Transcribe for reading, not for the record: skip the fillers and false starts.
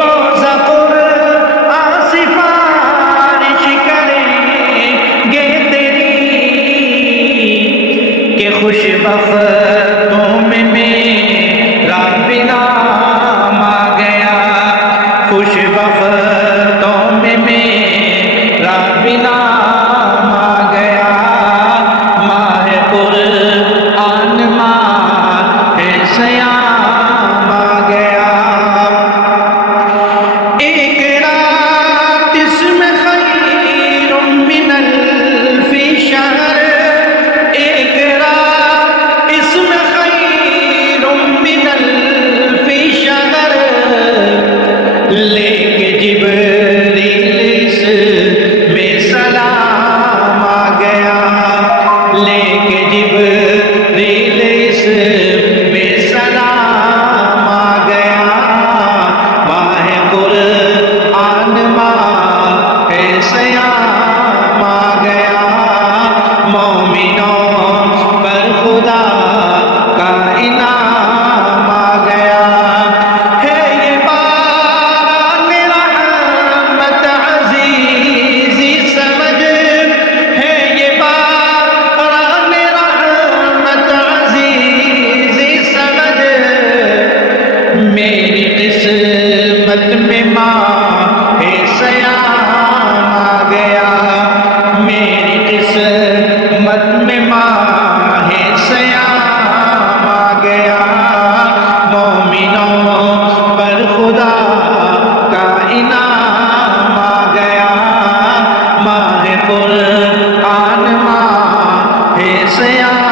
روزہ قرآن سفارش کریں گے تیری کہ خوش بختوں میں میرا بھی نام آ گیا، خوش بختوں میں میرا بھی نام آ گیا، ماہ قرآن ماہ صیام آ گیا۔ ایک رات اس میں خیر من الف شہر، ایک رات اس میں خیر من الف شہر، لے کے جبریل اس میں سلام آ گیا، لے کے جبریل اس میں سلام آ گیا، ماہ قرآن ماہ صیام آ گیا، مومنوں پر خدا کا انعام آ گیا، ہے یہ باران رحمت عزیزی سمجھ، ہے یہ باران رحمت عزیزی سمجھ، میری قسمت میں ماہ صیام آ گیا، میری قسمت میں ماہ صیام آ گیا، مومنوں پر خدا کا انعام آ گیا، ماہ قرآن ماہ صیام